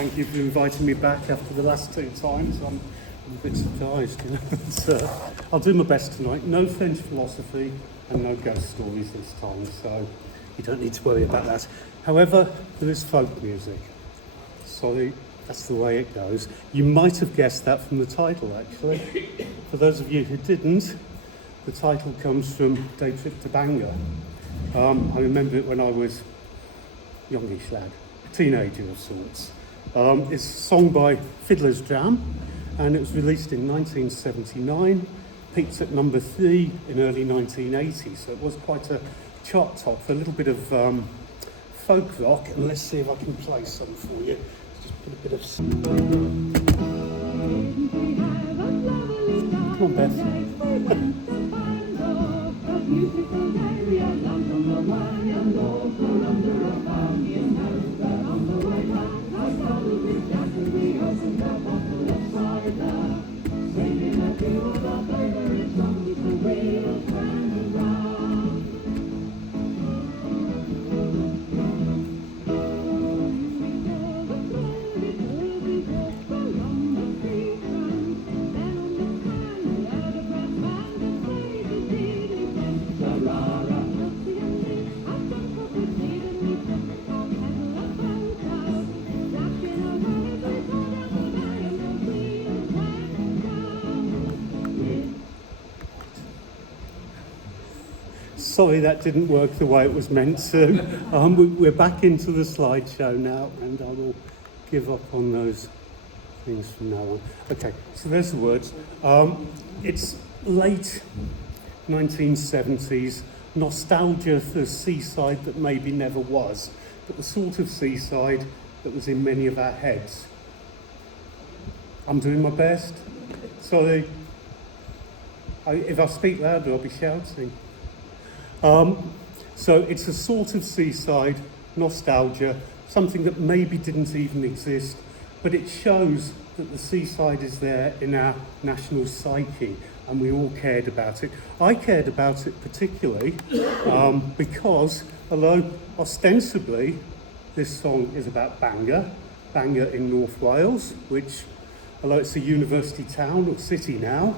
Thank you for inviting me back after the last two times. I'm a bit surprised, but I'll do my best tonight. No French philosophy and no ghost stories this time, so you don't need to worry about that. However, there is folk music. Sorry, that's the way it goes. You might have guessed that from the title, actually. For those of you who didn't, the title comes from Day Trip to Bangor. I remember it when I was a youngish lad, a teenager of sorts. It's a song by Fiddler's Jam, and it was released in 1979, peaked at number 3 in early 1980, so it was quite a chart top for a little bit of folk rock. And let's see if I can play some for you. Just put a bit of... Come on, Beth. Sorry, that didn't work the way it was meant to. We're back into the slideshow now, and I will give up on those things from now on. Okay, so there's the words. It's late 1970s, nostalgia for Seaside that maybe never was, but the sort of Seaside that was in many of our heads. I'm doing my best. Sorry. If I speak louder, I'll be shouting. So it's a sort of Seaside nostalgia, something that maybe didn't even exist, but it shows that the Seaside is there in our national psyche, and we all cared about it. I cared about it particularly because, although ostensibly this song is about Bangor in North Wales, which, although it's a university town or city now,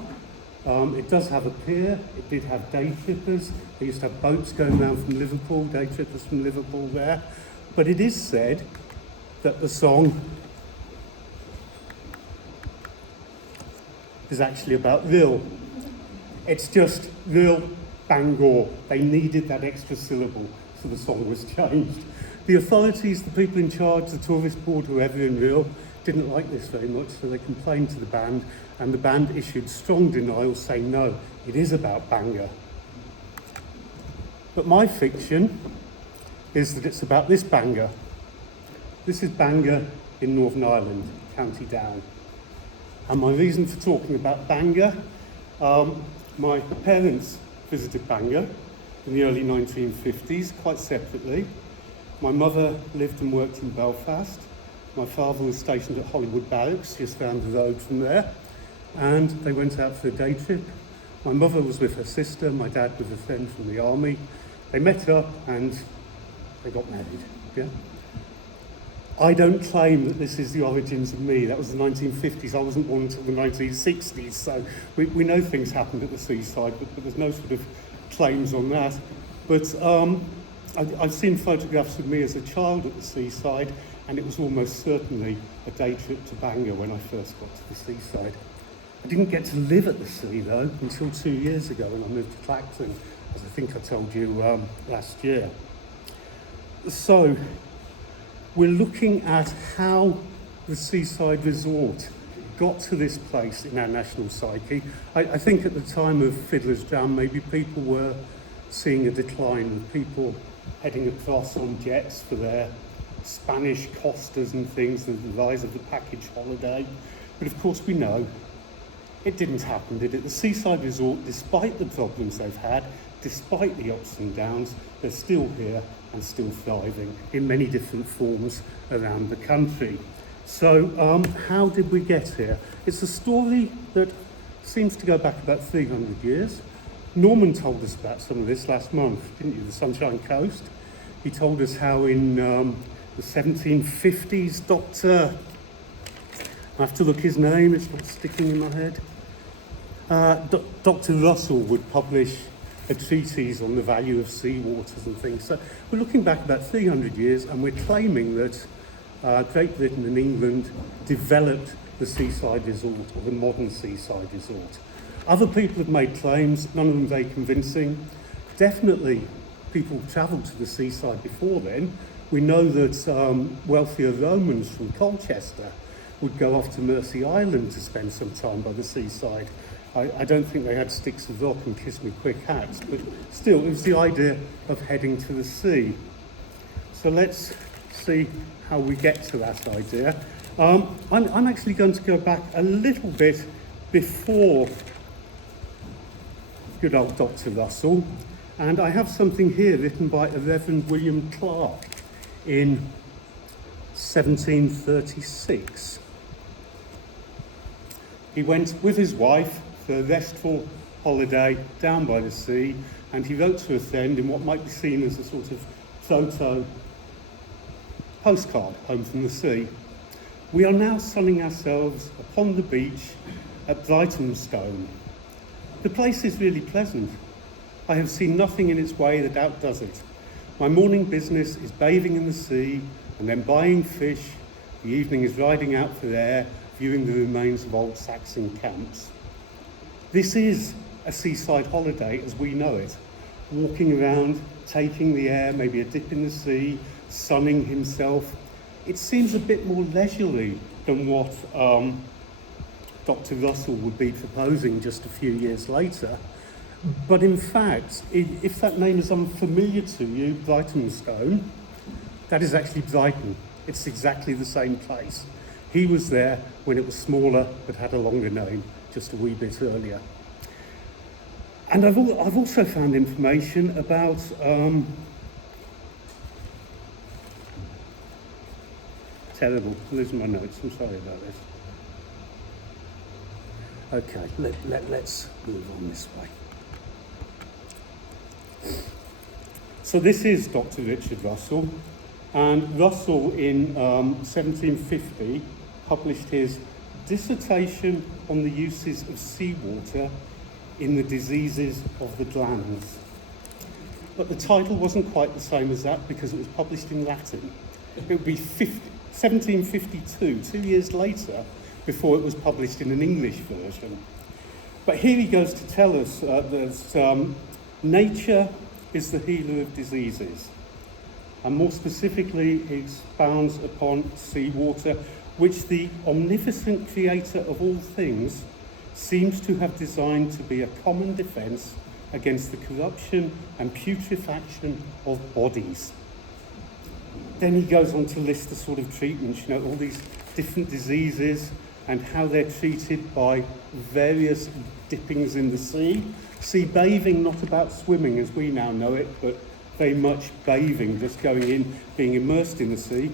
it does have a pier. It did have day trippers. They used to have boats going around from Liverpool, day trippers from Liverpool there. But it is said that the song is actually about Rhyl. It's just Rhyl Bangor. They needed that extra syllable, so the song was changed. The authorities, the people in charge, the tourist board, whoever in Rhyl, didn't like this very much, so they complained to the band, and the band issued strong denial saying, no, it is about Bangor. But my fiction is that it's about this Bangor. This is Bangor in Northern Ireland, County Down. And my reason for talking about Bangor, my parents visited Bangor in the early 1950s, quite separately. My mother lived and worked in Belfast. My father was stationed at Hollywood Barracks, just down the road from there, and they went out for a day trip. My mother was with her sister, my dad was a friend from the army. They met up and they got married, yeah? I don't claim that this is the origins of me. That was the 1950s. I wasn't born until the 1960s, so we know things happened at the Seaside, but there's no sort of claims on that. But I've seen photographs of me as a child at the Seaside, and it was almost certainly a day trip to Bangor when I first got to the Seaside. I didn't get to live at the sea, though, until 2 years ago when I moved to Clacton, as I think I told you last year. So, we're looking at how the Seaside Resort got to this place in our national psyche. I think at the time of Fiddler's Jam, maybe people were seeing a decline of people heading across on jets for their Spanish costas and things, the rise of the package holiday. But of course we know it didn't happen, did it? The Seaside Resort, despite the problems they've had, despite the ups and downs, they're still here and still thriving in many different forms around the country. So how did we get here? It's a story that seems to go back about 300 years. Norman told us about some of this last month, didn't you? The Sunshine Coast. He told us how in the 1750s, Dr. I have to look his name, it's not sticking in my head. Dr. Russell would publish a treatise on the value of seawaters and things. So we're looking back about 300 years and we're claiming that Great Britain and England developed the seaside resort, or the modern seaside resort. Other people have made claims, none of them very convincing. Definitely people travelled to the seaside before then. We know that wealthier Romans from Colchester would go off to Mersey Island to spend some time by the seaside. I don't think they had sticks of rock and kiss me quick hats, but still, it was the idea of heading to the sea. So let's see how we get to that idea. I'm actually going to go back a little bit before good old Dr. Russell, and I have something here written by a Reverend William Clark in 1736. He went with his wife for a restful holiday down by the sea, and he wrote to a friend in what might be seen as a sort of proto postcard home from the sea. We are now sunning ourselves upon the beach at Brighthelmstone. The place is really pleasant. I have seen nothing in its way that outdoes it. My morning business is bathing in the sea and then buying fish. The evening is riding out for air, viewing the remains of old Saxon camps. This is a seaside holiday as we know it. Walking around, taking the air, maybe a dip in the sea, sunning himself. It seems a bit more leisurely than what Dr. Russell would be proposing just a few years later. But in fact, if that name is unfamiliar to you, Brighthelmstone, that is actually Brighton. It's exactly the same place. He was there when it was smaller but had a longer name, just a wee bit earlier. And I've also found information about terrible, I'm losing my notes, I'm sorry about this. Okay, let's move on this way. So this is Dr. Richard Russell, and Russell in 1750 published his dissertation on the uses of seawater in the diseases of the glands. But the title wasn't quite the same as that because it was published in Latin. It would be 1752, 2 years later, before it was published in an English version. But here he goes to tell us that nature is the healer of diseases. And more specifically, he expounds upon seawater, which the omnipotent creator of all things seems to have designed to be a common defence against the corruption and putrefaction of bodies. Then he goes on to list the sort of treatments, you know, all these different diseases and how they're treated by various dippings in the sea. Sea bathing, not about swimming as we now know it, but very much bathing, just going in, being immersed in the sea,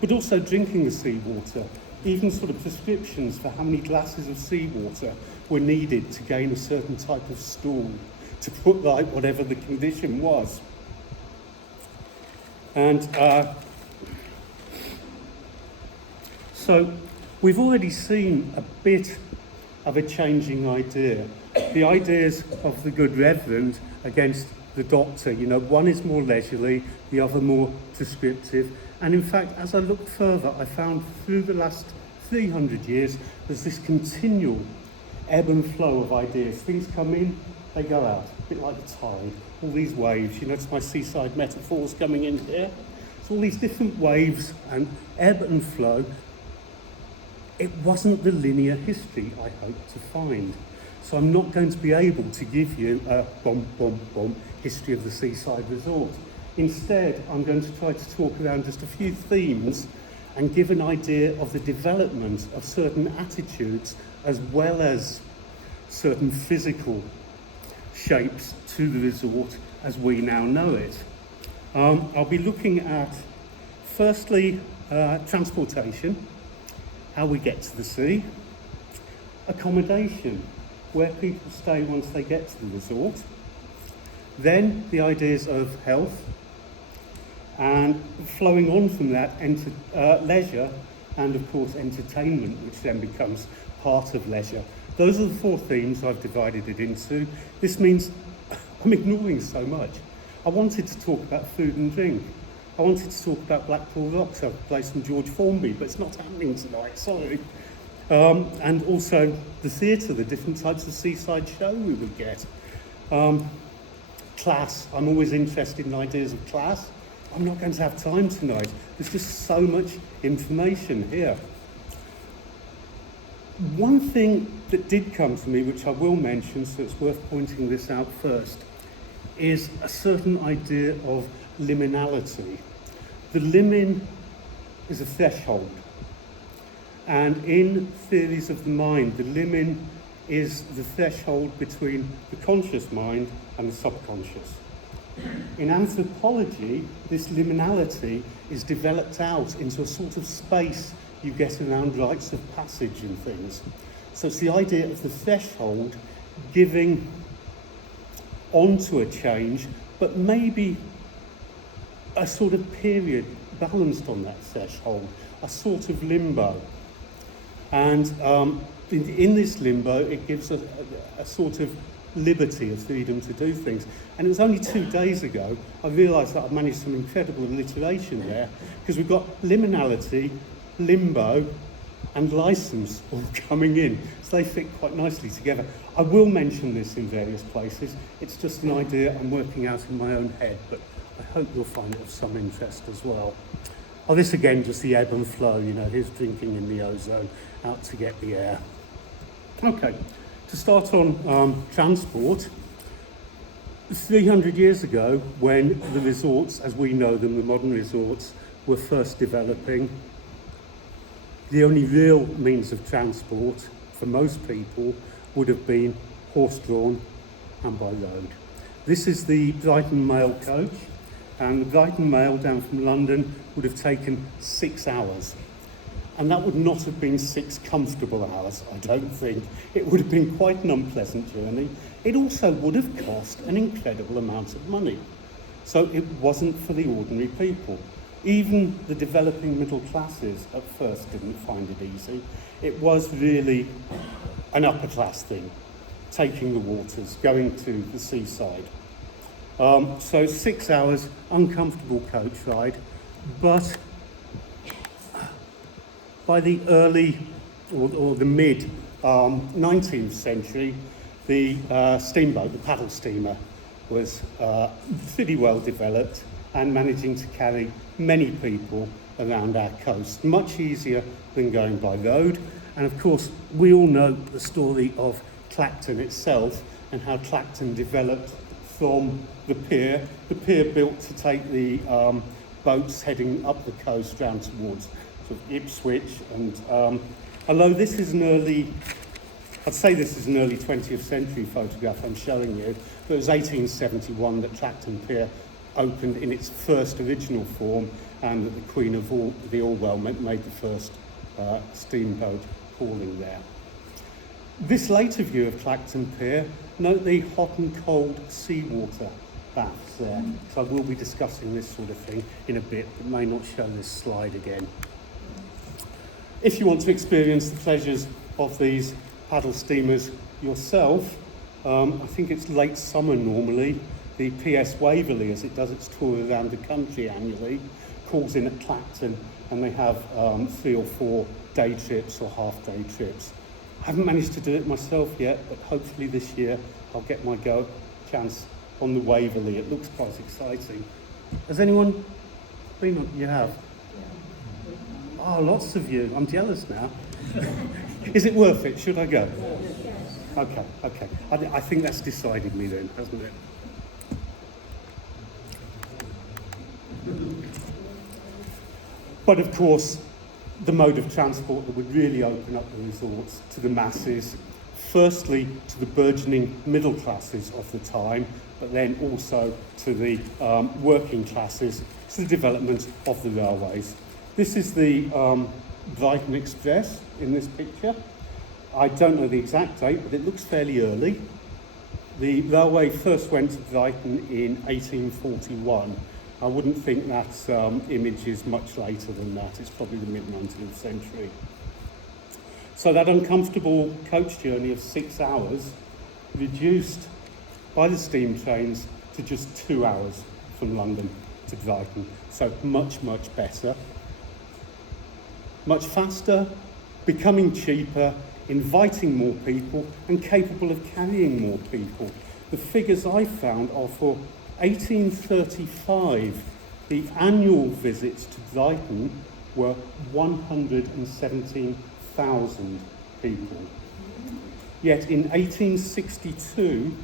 but also drinking the seawater. Even sort of prescriptions for how many glasses of seawater were needed to gain a certain type of stool, to put right whatever the condition was. And so we've already seen a bit of a changing idea. The ideas of the good reverend against the doctor, you know, one is more leisurely, the other more prescriptive. And in fact, as I looked further, I found through the last 300 years, there's this continual ebb and flow of ideas. Things come in, they go out, a bit like the tide. All these waves, you notice my seaside metaphors coming in here. So all these different waves and ebb and flow. It wasn't the linear history I hoped to find. So I'm not going to be able to give you a history of the seaside resort. Instead, I'm going to try to talk around just a few themes and give an idea of the development of certain attitudes as well as certain physical shapes to the resort as we now know it. I'll be looking at, firstly, transportation, how we get to the sea, accommodation, where people stay once they get to the resort, then the ideas of health, and flowing on from that, enter leisure, and of course entertainment, which then becomes part of leisure. Those are the four themes I've divided it into. This means I'm ignoring so much. I wanted to talk about food and drink. I wanted to talk about Blackpool Rocks. I could play some George Formby, but it's not happening tonight, sorry. And also the theatre, the different types of Seaside show we would get. Class, I'm always interested in ideas of class. I'm not going to have time tonight. There's just so much information here. One thing that did come to me, which I will mention, so it's worth pointing this out first, is a certain idea of liminality. The limin is a threshold. And in theories of the mind, the limin is the threshold between the conscious mind and the subconscious. In anthropology, this liminality is developed out into a sort of space you get around rites of passage and things. So it's the idea of the threshold giving onto a change, but maybe a sort of period balanced on that threshold, a sort of limbo. And in this limbo, it gives a sort of liberty, a freedom to do things. And it was only 2 days ago I realised that I've managed some incredible alliteration there, because we've got liminality, limbo, and license all coming in. So they fit quite nicely together. I will mention this in various places. It's just an idea I'm working out in my own head, but I hope you'll find it of some interest as well. Oh, this again, just the ebb and flow, you know, here's drinking in the ozone, out to get the air. Okay, to start on transport, 300 years ago, when the resorts, as we know them, the modern resorts, were first developing, the only real means of transport for most people would have been horse-drawn and by road. This is the Brighton Mail coach, and the Brighton Mail down from London would have taken 6 hours. And that would not have been 6 comfortable hours, I don't think. It would have been quite an unpleasant journey. It also would have cost an incredible amount of money. So it wasn't for the ordinary people. Even the developing middle classes at first didn't find it easy. It was really an upper class thing, taking the waters, going to the seaside. So 6 hours, uncomfortable coach ride, but by the early or the mid 19th century, the steamboat, the paddle steamer, was pretty well developed and managing to carry many people around our coast, much easier than going by road. And of course, we all know the story of Clacton itself and how Clacton developed from the pier built to take the boats heading up the coast round towards sort of Ipswich. And although this is I'd say this is an early 20th century photograph I'm showing you, but it was 1871 that Clacton Pier opened in its first original form, and that the Queen of the Orwell made the first steamboat calling there. This later view of Clacton Pier, note the hot and cold seawater baths there. So I will be discussing this sort of thing in a bit, but may not show this slide again. If you want to experience the pleasures of these paddle steamers yourself, I think it's late summer normally, the PS Waverley, as it does its tour around the country annually, calls in at Clacton, and they have 3 or 4 day trips or half-day trips. I haven't managed to do it myself yet, but hopefully this year I'll get my chance on the Waverley. It looks quite exciting. Has anyone been on? You have? Oh, lots of you. I'm jealous now. Is it worth it? Should I go? Okay. I think that's decided me then, hasn't it? But of course, the mode of transport that would really open up the resorts to the masses, firstly to the burgeoning middle classes of the time, but then also to the working classes, to the development of the railways. This is the Brighton Express in this picture. I don't know the exact date, but it looks fairly early. The railway first went to Brighton in 1841, I wouldn't think that image is much later than that. It's probably the mid-19th century. So that uncomfortable coach journey of 6 hours reduced by the steam trains to just 2 hours from London to Brighton. So much, much better. Much faster, becoming cheaper, inviting more people and capable of carrying more people. The figures I found are for 1835, the annual visits to Brighton were 117,000 people. Yet in 1862,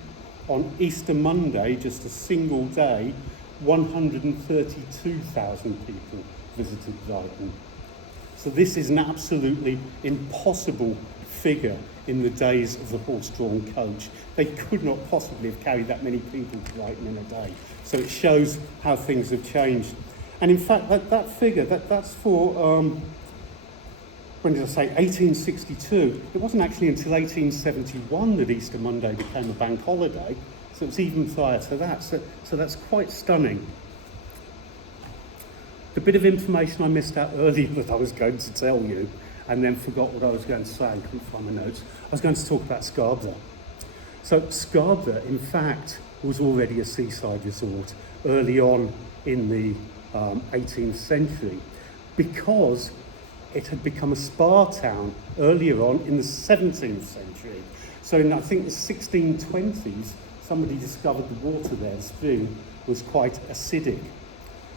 on Easter Monday, just a single day, 132,000 people visited Brighton. So this is an absolutely impossible figure in the days of the horse-drawn coach. They could not possibly have carried that many people to Brighton in a day. So it shows how things have changed. And in fact, that figure, that's for, when did I say, 1862. It wasn't actually until 1871 that Easter Monday became a bank holiday. So it's even prior to that. So that's quite stunning. The bit of information I missed out earlier that I was going to tell you, and then forgot what I was going to say and couldn't find my notes. I was going to talk about Scarborough. So Scarborough, in fact, was already a seaside resort early on in the 18th century, because it had become a spa town earlier on in the 17th century. So in, I think, the 1620s, somebody discovered the water there, the spring, was quite acidic.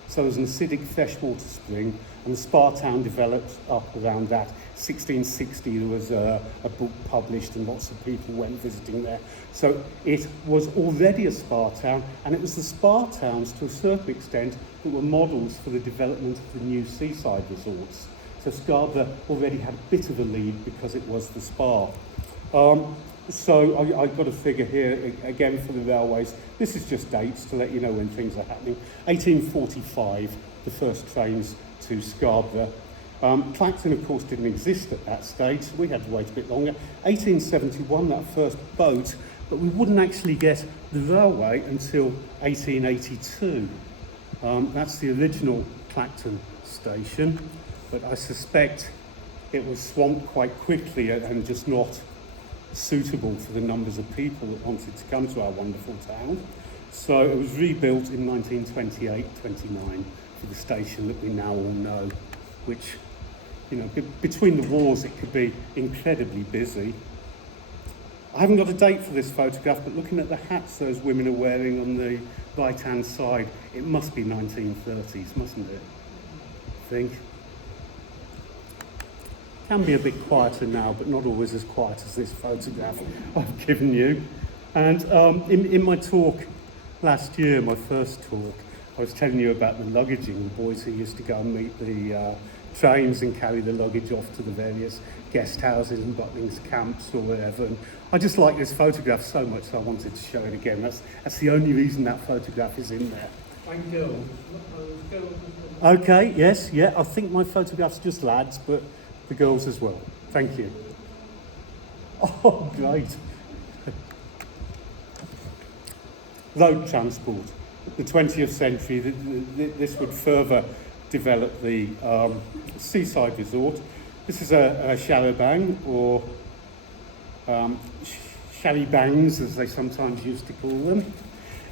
So it was an acidic freshwater spring, and the spa town developed up around that. 1660, there was a book published and lots of people went visiting there. So it was already a spa town, and it was the spa towns, to a certain extent, that were models for the development of the new seaside resorts. So Scarborough already had a bit of a lead because it was the spa. So I've got a figure here, again, for the railways. This is just dates to let you know when things are happening. 1845, the first trains to Scarborough. Clacton, of course, didn't exist at that stage, so we had to wait a bit longer. 1871, that first boat, but we wouldn't actually get the railway until 1882. That's the original Clacton station, but I suspect it was swamped quite quickly and just not suitable for the numbers of people that wanted to come to our wonderful town. So it was rebuilt in 1928-29 for the station that we now all know, which, you know, between the wars it could be incredibly busy. I haven't got a date for this photograph, but looking at the hats those women are wearing on the right-hand side, it must be 1930s, mustn't it? I think. Can be a bit quieter now, but not always as quiet as this photograph I've given you. And in my talk last year, my first talk, I was telling you about the luggaging, the boys who used to go and meet the trains and carry the luggage off to the various guest houses and Butlins camps or wherever. And I just like this photograph so much, so I wanted to show it again. That's the only reason that photograph is in there. And girls. Okay, yes, yeah, I think my photograph's just lads, but the girls as well. Thank you. Oh, great. Road transport. The 20th century, this would further develop the seaside resort. This is a charabanc, or charibangs, as they sometimes used to call them.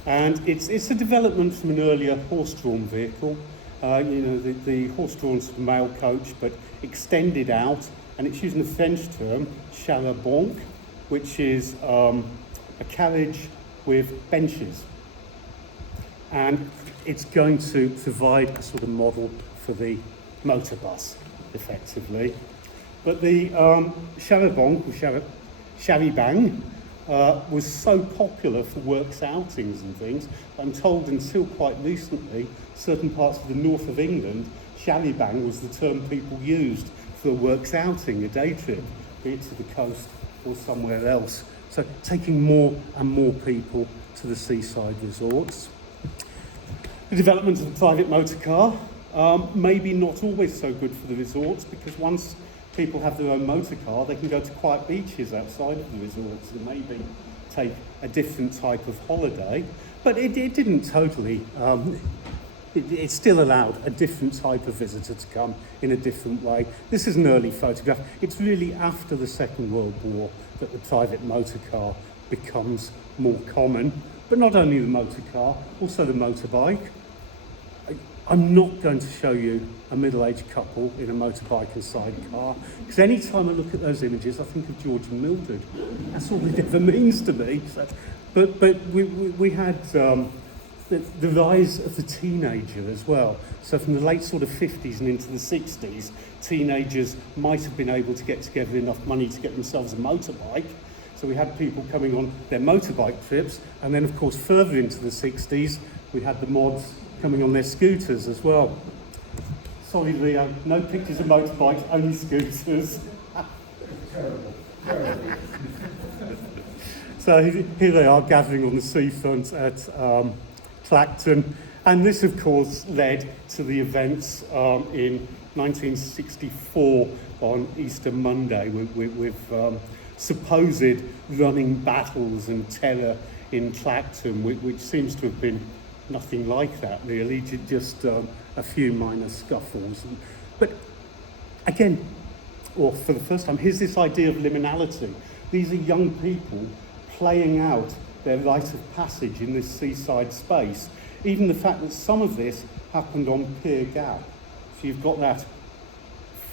And it's a development from an earlier horse-drawn vehicle. The horse-drawn sort of mail coach, but extended out, and it's using a French term, charabanc, which is a carriage with benches. And it's going to provide a sort of model for the motor bus, effectively. But the charabanc, or charibanc, was so popular for works outings and things, I'm told until quite recently, certain parts of the north of England, charibanc was the term people used for a works outing, a day trip, be it to the coast or somewhere else. So taking more and more people to the seaside resorts. The development of the private motor car, maybe not always so good for the resorts, because once people have their own motor car, they can go to quiet beaches outside of the resorts and maybe take a different type of holiday. But it didn't totally it still allowed a different type of visitor to come in a different way. This is an early photograph. It's really after the Second World War that the private motor car becomes more common, but not only the motor car, also the motorbike. I'm not going to show you a middle-aged couple in a motorbike and sidecar, because any time I look at those images, I think of George and Mildred. That's all it ever means to me. So, but we had the rise of the teenager as well. So from the late sort of 50s and into the 60s, teenagers might have been able to get together enough money to get themselves a motorbike. So we had people coming on their motorbike trips, and then of course further into the 60s, we had the mods coming on their scooters as well. Sorry, Leo, no pictures of motorbikes, only scooters. Terrible. So here they are gathering on the seafront at Clacton, and this of course led to the events in 1964 on Easter Monday with supposed running battles and terror in Clacton, which seems to have been nothing like that really, just a few minor scuffles. But again, or for the first time, here's this idea of liminality. These are young people playing out their rite of passage in this seaside space. Even the fact that some of this happened on Pier Gap. So you've got that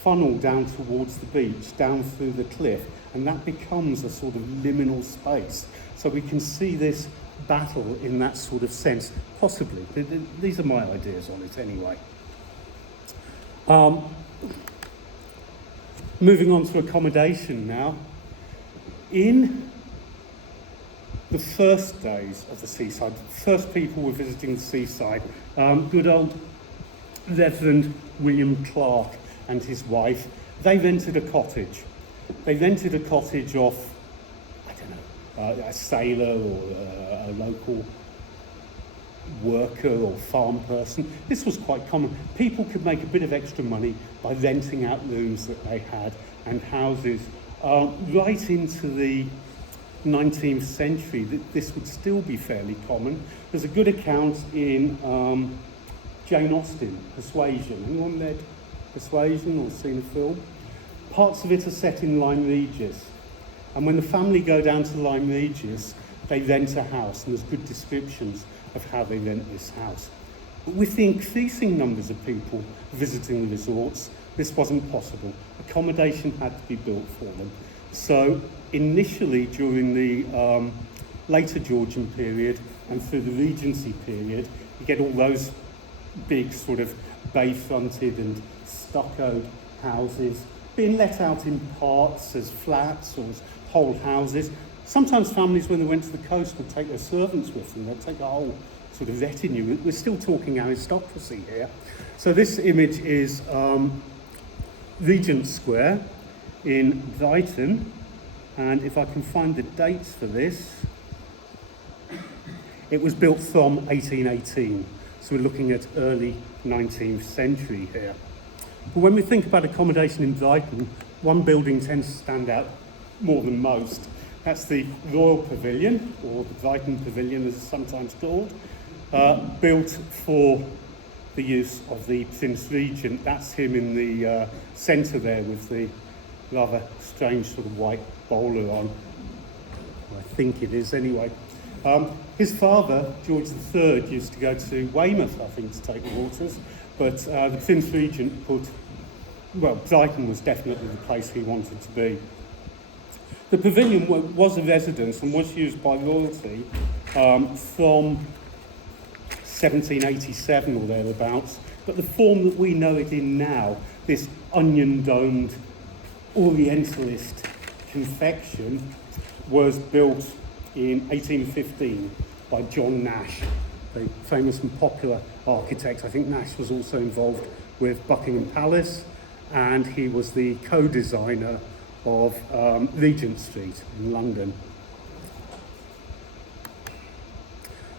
funnel down towards the beach, down through the cliff, and that becomes a sort of liminal space. So we can see this battle in that sort of sense, possibly. These are my ideas on it anyway. Moving on to accommodation now. In the first days of the seaside, first people were visiting the seaside, good old Reverend William Clark and his wife, they rented a cottage. They rented a cottage off, I don't know, a sailor or a local worker or farm person. This was quite common. People could make a bit of extra money by renting out rooms that they had and houses. Right into the 19th century, this would still be fairly common. There's a good account in Jane Austen, Persuasion. Anyone read Persuasion or seen a film? Parts of it are set in Lyme Regis. And when the family go down to Lyme Regis, they rent a house, and there's good descriptions of how they rent this house. But with the increasing numbers of people visiting the resorts, this wasn't possible. Accommodation had to be built for them. So initially, during the later Georgian period and through the Regency period, you get all those big sort of bay-fronted and stuccoed houses being let out in parts as flats or as whole houses. Sometimes families, when they went to the coast, would take their servants with them. They'd take a whole sort of retinue. We're still talking aristocracy here. So this image is Regent Square in Brighton. And if I can find the dates for this, it was built from 1818. So we're looking at early 19th century here. But when we think about accommodation in Brighton, one building tends to stand out more than most. That's the Royal Pavilion, or the Brighton Pavilion as it's sometimes called, built for the use of the Prince Regent. That's him in the centre there with the rather strange sort of white bowler on. I think it is anyway. His father, George III, used to go to Weymouth, I think, to take the waters, but the Prince Regent Brighton was definitely the place he wanted to be. The pavilion was a residence and was used by royalty from 1787 or thereabouts, but the form that we know it in now, this onion-domed Orientalist confection, was built in 1815 by John Nash, the famous and popular architect. I think Nash was also involved with Buckingham Palace, and he was the co-designer of Regent Street in London.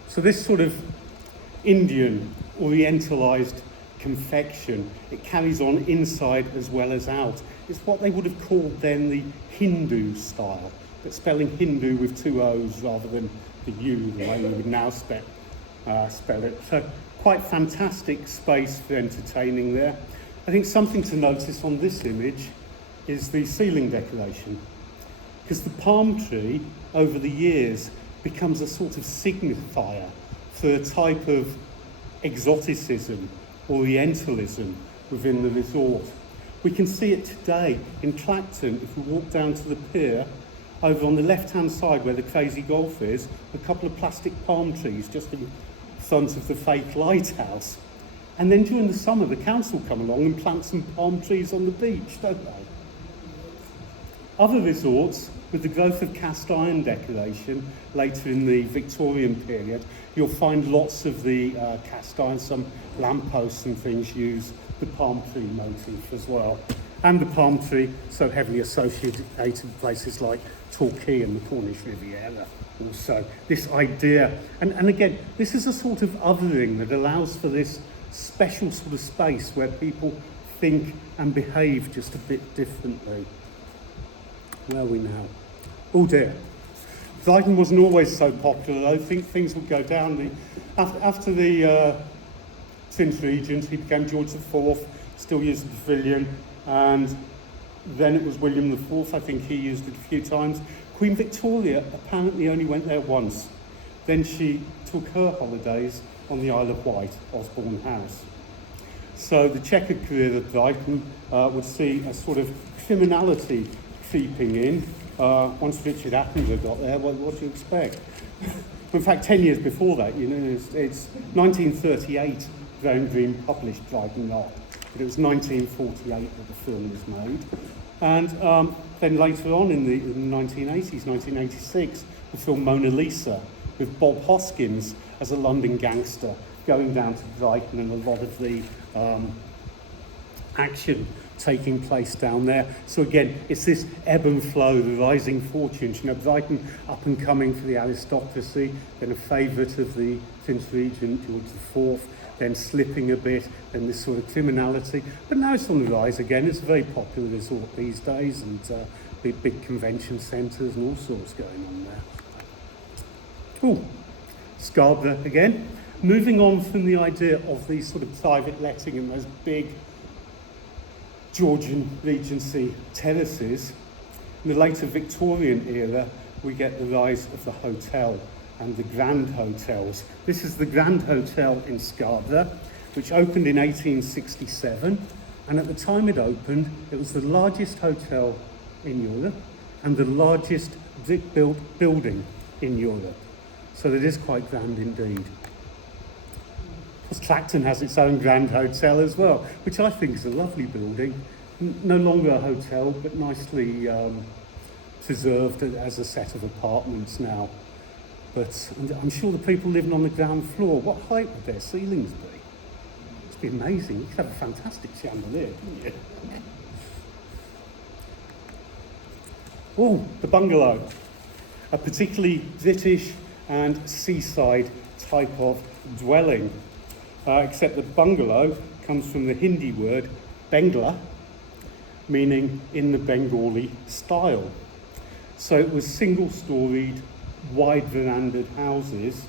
So this sort of Indian, orientalised confection, it carries on inside as well as out. It's what they would have called then the Hindu style, but spelling Hindu with two O's rather than the U, the way we would now spell it. So quite fantastic space for entertaining there. I think something to notice on this image is the ceiling decoration, because the palm tree over the years becomes a sort of signifier for a type of exoticism, orientalism within the resort. We can see it today in Clacton. If we walk down to the pier, over on the left-hand side where the Crazy Golf is, a couple of plastic palm trees just in front of the fake lighthouse. And then during the summer, the council come along and plant some palm trees on the beach, don't they? Other resorts, with the growth of cast iron decoration later in the Victorian period, you'll find lots of the cast iron, some lampposts and things use the palm tree motif as well. And the palm tree, so heavily associated with places like Torquay and the Cornish Riviera also. This idea, and again, this is a sort of othering that allows for this special sort of space where people think and behave just a bit differently. Where are we now? Oh dear. Brighton wasn't always so popular. I think things would go down. After the Prince Regent, he became George IV, still used the pavilion, and then it was William IV. I think he used it a few times. Queen Victoria apparently only went there once. Then she took her holidays on the Isle of Wight, Osborne House. So the checkered career of Brighton would see a sort of criminality creeping in. Once Richard Attenborough got there, what do you expect? In fact, 10 years before that, you know, it's 1938, Graham Greene published Brighton Rock, but it was 1948 that the film was made. And then later on in the 1980s, 1986, the film Mona Lisa, with Bob Hoskins as a London gangster going down to Brighton, and a lot of the action taking place down there. So again, it's this ebb and flow, the rising fortunes. You know, Brighton up and coming for the aristocracy, then a favourite of the Prince Regent, George IV, then slipping a bit, then this sort of criminality. But now it's on the rise again. It's a very popular resort these days, and big convention centres and all sorts going on there. Oh, Scarborough again. Moving on from the idea of these sort of private letting and those big Georgian Regency terraces, in the later Victorian era, we get the rise of the hotel and the Grand Hotels. This is the Grand Hotel in Scarborough, which opened in 1867, and at the time it opened, it was the largest hotel in Europe and the largest brick-built building in Europe. So it is quite grand indeed. Clacton has its own Grand Hotel as well, which I think is a lovely building. No longer a hotel, but nicely preserved as a set of apartments now. But I'm sure the people living on the ground floor, what height would their ceilings be? It'd be amazing. You could have a fantastic chandelier, couldn't you? Oh, the bungalow. A particularly British and seaside type of dwelling. Except that bungalow comes from the Hindi word Bengla, meaning in the Bengali style. So it was single-storied, wide verandahed houses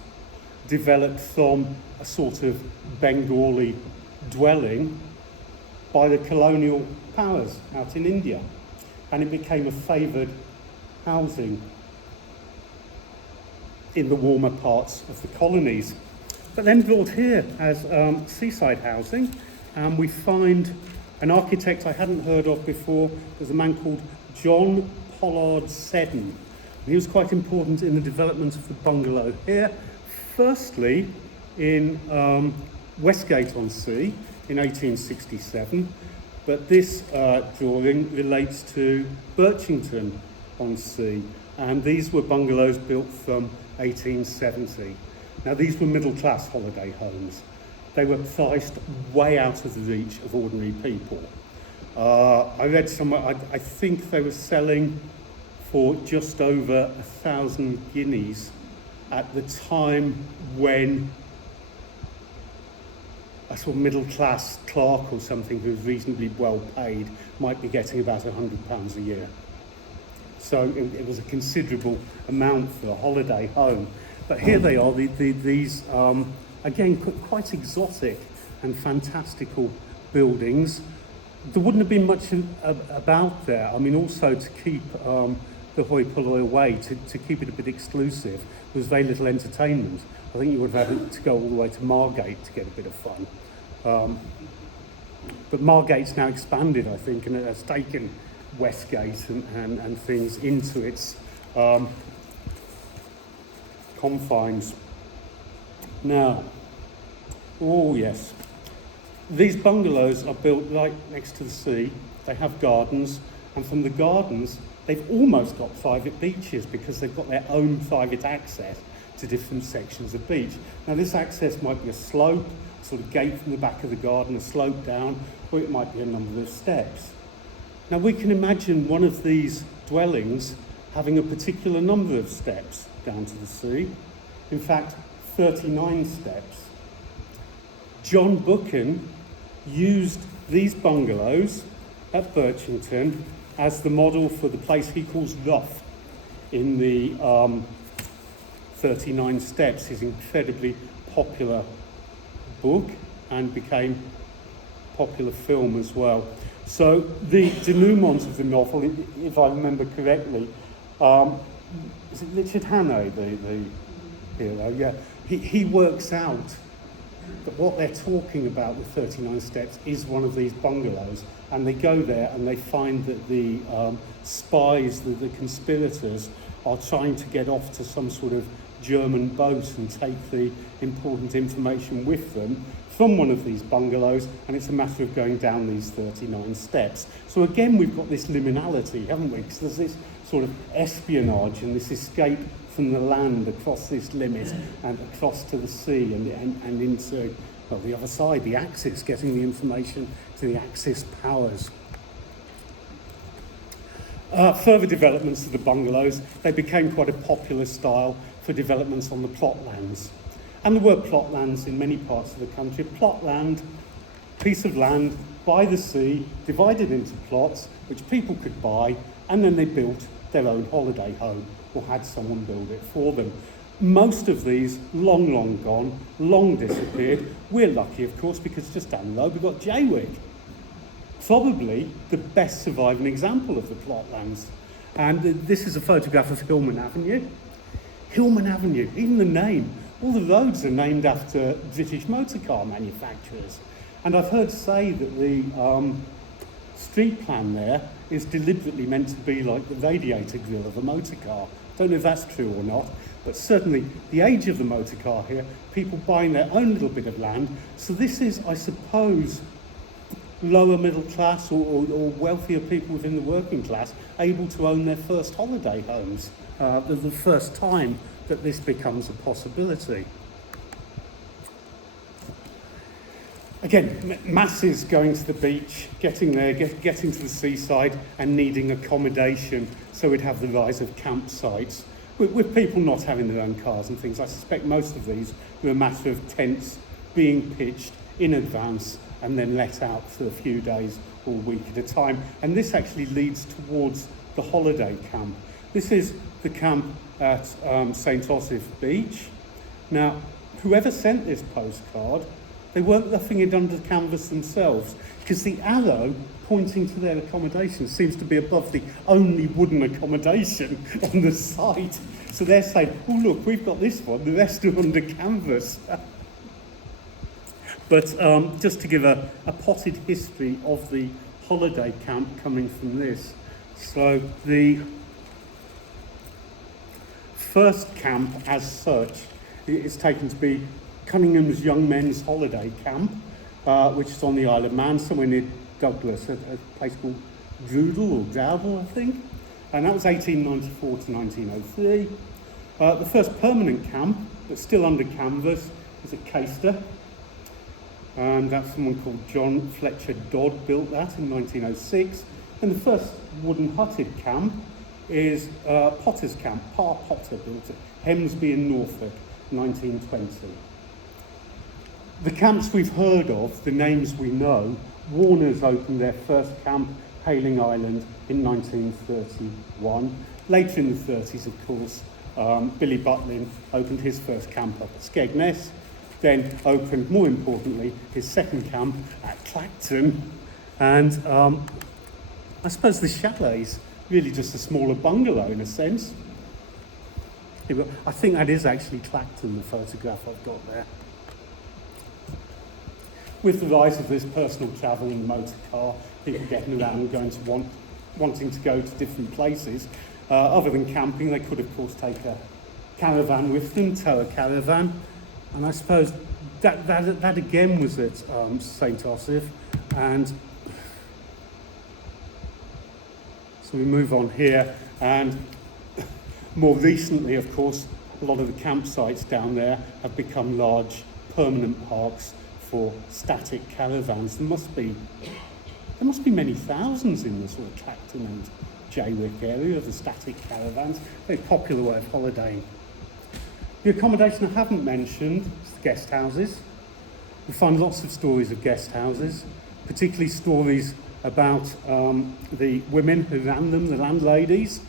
developed from a sort of Bengali dwelling by the colonial powers out in India. And it became a favoured housing in the warmer parts of the colonies. But then brought here as seaside housing, and we find an architect I hadn't heard of before. There's a man called John Pollard Seddon. He was quite important in the development of the bungalow here. Firstly, in Westgate-on-Sea in 1867, but this drawing relates to Birchington-on-Sea, and these were bungalows built from 1870. Now, these were middle-class holiday homes. They were priced way out of the reach of ordinary people. I read somewhere, I think they were selling for just over 1,000 guineas at the time when a sort of middle-class clerk or something who was reasonably well paid might be getting about £100 a year. So it was a considerable amount for a holiday home. But here they are, these Again, quite exotic and fantastical buildings. There wouldn't have been much about there. I mean, also to keep the hoi polloi away, to keep it a bit exclusive, there was very little entertainment. I think you would have had to go all the way to Margate to get a bit of fun. But Margate's now expanded, I think, and it has taken Westgate and things into its confines. Now, oh yes, these bungalows are built right next to the sea. They have gardens, and from the gardens, they've almost got private beaches because they've got their own private access to different sections of beach. Now, this access might be a slope, sort of gate from the back of the garden, a slope down, or it might be a number of steps. Now, we can imagine one of these dwellings having a particular number of steps down to the sea. In fact, 39 steps. John Buchan used these bungalows at Birchington as the model for the place he calls Rough in the 39 Steps, his incredibly popular book, and became popular film as well. So the denouement of the novel, if I remember correctly, is it Richard Hannay, the hero? Yeah, he works out that what they're talking about with 39 Steps is one of these bungalows, and they go there and they find that the spies, the conspirators, are trying to get off to some sort of German boat and take the important information with them from one of these bungalows, and it's a matter of going down these 39 steps. So again, we've got this liminality, haven't we? Because there's this sort of espionage and this escape from the land across this limit and across to the sea and into, well, the other side, the Axis, getting the information to the Axis powers. Further developments of the bungalows, they became quite a popular style for developments on the plot lands. And there were plot lands in many parts of the country. Plot land, piece of land by the sea, divided into plots, which people could buy, and then they built their own holiday home or had someone build it for them. Most of these, long gone, long disappeared. We're lucky, of course, because just down the road we've got Jaywick. Probably the best surviving example of the plot lands. And this is a photograph of Hillman Avenue. Hillman Avenue, even the name. All the roads are named after British motor car manufacturers. And I've heard say that the street plan there is deliberately meant to be like the radiator grille of a motor car. Don't know if that's true or not, but certainly the age of the motor car here, people buying their own little bit of land. So this is, I suppose, lower middle class or wealthier people within the working class able to own their first holiday homes. The first time that this becomes a possibility. Again, masses going to the beach, getting there, getting to the seaside and needing accommodation, so we'd have the rise of campsites. With people not having their own cars and things, I suspect most of these were a matter of tents being pitched in advance and then let out for a few days or a week at a time. And this actually leads towards the holiday camp. This is the camp at St. Osoph Beach. Now, whoever sent this postcard, they weren't roughing it under canvas themselves, because the arrow pointing to their accommodation seems to be above the only wooden accommodation on the site. So they're saying, oh look, we've got this one, the rest are under canvas. But just to give a potted history of the holiday camp coming from this. So the first camp as such is taken to be Cunningham's Young Men's Holiday Camp, which is on the Isle of Man, somewhere near Douglas, a place called Droodle or Dowdle, I think. And that was 1894 to 1903. The first permanent camp, but still under canvas, is at Caister. And that's someone called John Fletcher Dodd built that in 1906. And the first wooden hutted camp is Potter's Camp. Pa Potter built it, Hemsby in Norfolk, 1920. The camps we've heard of, the names we know, Warner's opened their first camp, Hayling Island, in 1931. Later in the 30s, of course, Billy Butlin opened his first camp up at Skegness. then opened, more importantly, his second camp at Clacton. And I suppose the chalet's really just a smaller bungalow in a sense. I think that is actually Clacton, the photograph I've got there. With the rise of this personal travel in the motor car, people getting around and going to wanting to go to different places, other than camping, they could of course take a caravan with them, tow a caravan, and I suppose that again was at St Osyth. And so we move on here, and more recently, of course, a lot of the campsites down there have become large permanent parks for static caravans. There must be many thousands in the sort of Clacton and Jaywick area of the static caravans. Very popular way of holidaying. The accommodation I haven't mentioned is the guest houses. We find lots of stories of guest houses, particularly stories about the women who ran them, the landladies,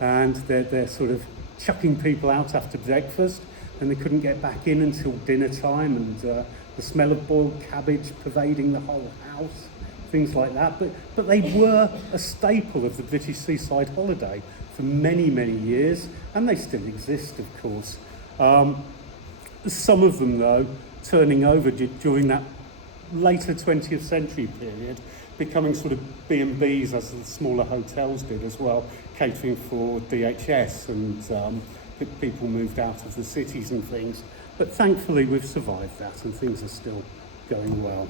and they're sort of chucking people out after breakfast, and they couldn't get back in until dinner time, and the smell of boiled cabbage pervading the whole house, things like that. But they were a staple of the British seaside holiday for many, many years, and they still exist, of course. Some of them, though, turning over during that later 20th century period, becoming sort of B&Bs as the smaller hotels did as well, catering for DHS, and people moved out of the cities and things. But thankfully we've survived that and things are still going well.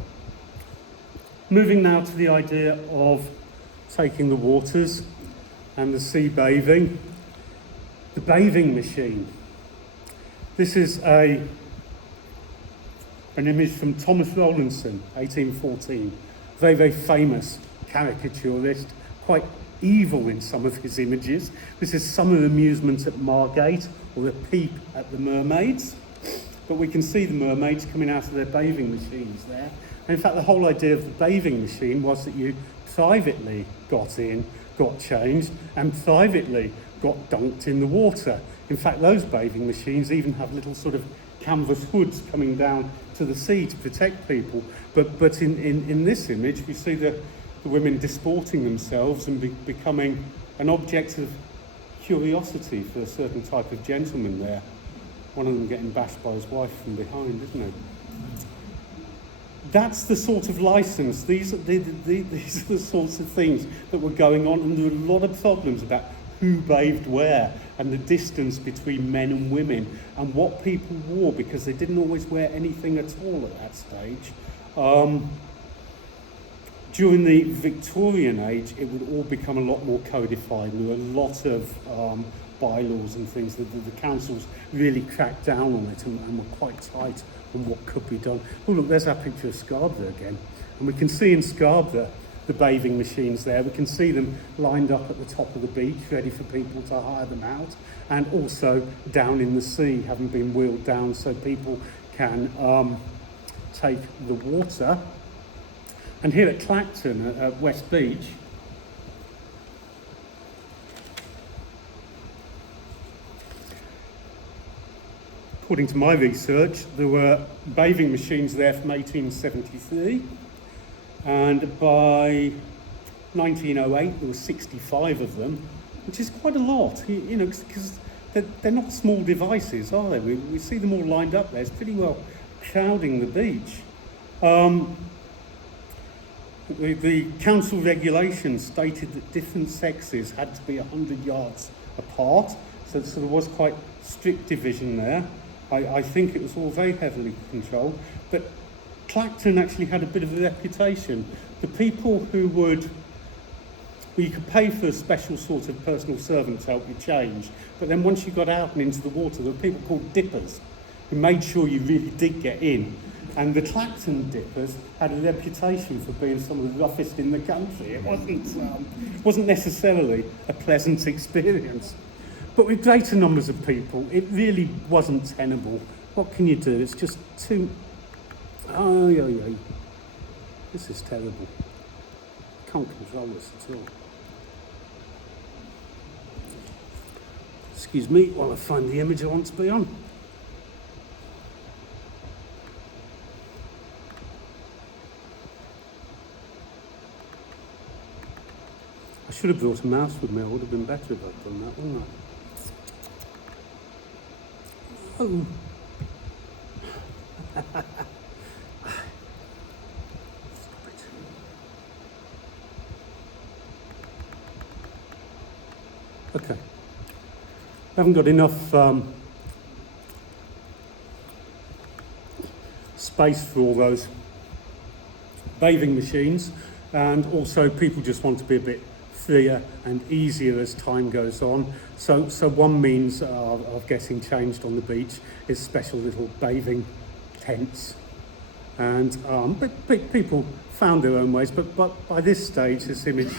Moving now to the idea of taking the waters and the sea bathing. The bathing machine. This is an image from Thomas Rowlandson, 1814. Very, very famous caricaturist, quite evil in some of his images. This is summer amusement at Margate, or a peep at the mermaids. But we can see the mermaids coming out of their bathing machines there. And in fact, the whole idea of the bathing machine was that you privately got in, got changed, and privately got dunked in the water. In fact, those bathing machines even have little sort of canvas hoods coming down to the sea to protect people. But in this image, we see the women disporting themselves and becoming an object of curiosity for a certain type of gentleman there. One of them getting bashed by his wife from behind, isn't it? That's the sort of license, these are the sorts of things that were going on, and there were a lot of problems about who bathed where, and the distance between men and women, and what people wore, because they didn't always wear anything at all at that stage. During the Victorian age, it would all become a lot more codified. There were a lot of bylaws and things that the councils really cracked down on it and were quite tight on what could be done. Oh look, there's our picture of Scarborough again. And we can see in Scarborough the bathing machines there. We can see them lined up at the top of the beach, ready for people to hire them out, and also down in the sea, having been wheeled down so people can take the water. And here at Clacton, at West Beach, according to my research, there were bathing machines there from 1873, and by 1908 there were 65 of them, which is quite a lot, you know, because they're not small devices, are they? We see them all lined up there. It's pretty well crowding the beach. The council regulations stated that different sexes had to be 100 yards apart, so there was quite strict division there. I think it was all very heavily controlled, but Clacton actually had a bit of a reputation. The people who you could pay for a special sort of personal servant to help you change, but then once you got out and into the water, there were people called dippers who made sure you really did get in. And the Clacton dippers had a reputation for being some of the roughest in the country. It wasn't necessarily a pleasant experience. But with greater numbers of people, it really wasn't tenable. What can you do? It's just too... Oh, yeah. This is terrible. Can't control this at all. Excuse me while I find the image I want to be on. should have brought a mouse with me. It would have been better if I'd done that, wouldn't I? Oh. Okay. I haven't got enough space for all those bathing machines, and also people just want to be a bit freer and easier as time goes on. So one means of getting changed on the beach is special little bathing tents, and but people found their own ways. But by this stage, this image,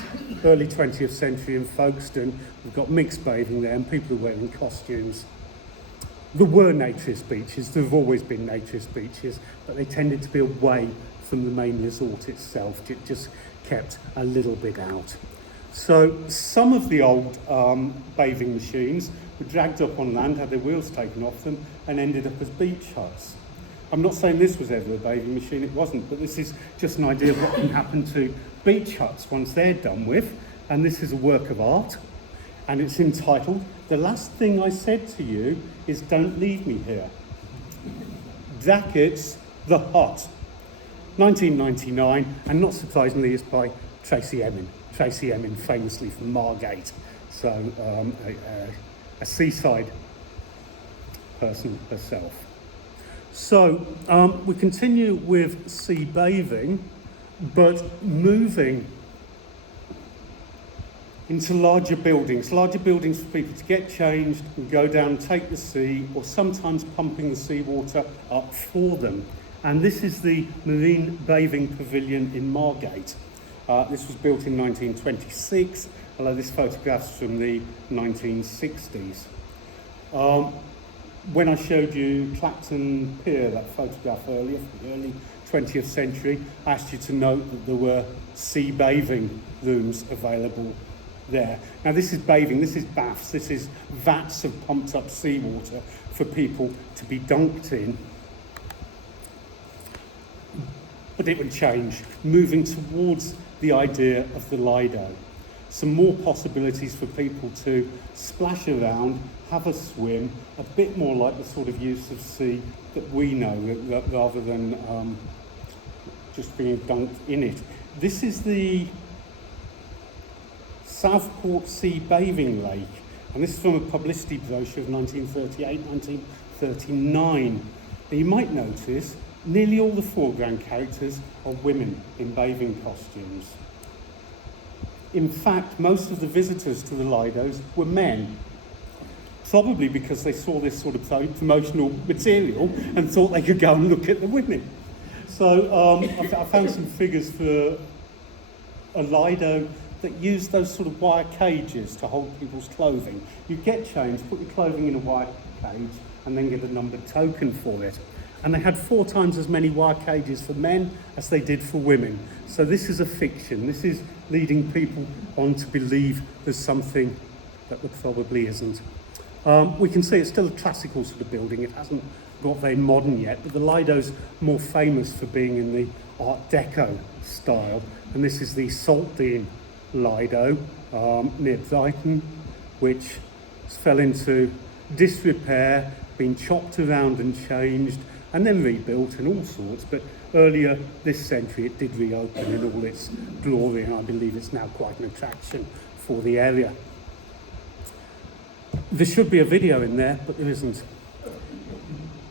early 20th century in Folkestone, we've got mixed bathing there, and people are wearing costumes. There were naturist beaches. There have always been naturist beaches, but they tended to be away from the main resort itself. It just kept a little bit out. So some of the old bathing machines were dragged up on land, had their wheels taken off them, and ended up as beach huts. I'm not saying this was ever a bathing machine, it wasn't, but this is just an idea of what can happen to beach huts once they're done with. And this is a work of art, and it's entitled, "The Last Thing I Said to You is Don't Leave Me Here." Brackets, The Hut. 1999, and not surprisingly, it's by Tracy Emin. Tracy Emin, famously from Margate, so a seaside person herself. So we continue with sea bathing, but moving into larger buildings for people to get changed and go down and take the sea, or sometimes pumping the seawater up for them. And this is the Marine Bathing Pavilion in Margate. This was built in 1926, although this photograph's from the 1960s. When I showed you Clacton Pier, that photograph earlier, from the early 20th century, I asked you to note that there were sea bathing rooms available there. Now this is bathing, this is baths, this is vats of pumped up seawater for people to be dunked in. But it would change, moving towards the idea of the Lido. Some more possibilities for people to splash around, have a swim, a bit more like the sort of use of sea that we know, rather than just being dunked in it. This is the Southport Sea Bathing Lake, and this is from a publicity brochure of 1938, 1939. And you might notice nearly all the foreground characters are women in bathing costumes. In fact, most of the visitors to the Lidos were men, probably because they saw this sort of promotional material and thought they could go and look at the women. So I found some figures for a Lido that used those sort of wire cages to hold people's clothing. You get changed, put your clothing in a wire cage, and then get a numbered token for it. And they had 4 times as many wire cages for men as they did for women. So this is a fiction. This is leading people on to believe there's something that there probably isn't. We can see it's still a classical sort of building. It hasn't got very modern yet, but the Lido's more famous for being in the Art Deco style. And this is the Saltdean Lido near Brighton, which fell into disrepair, been chopped around and changed, and then rebuilt and all sorts. But earlier this century it did reopen in all its glory, and I believe it's now quite an attraction for the area. There should be a video in there, but there isn't.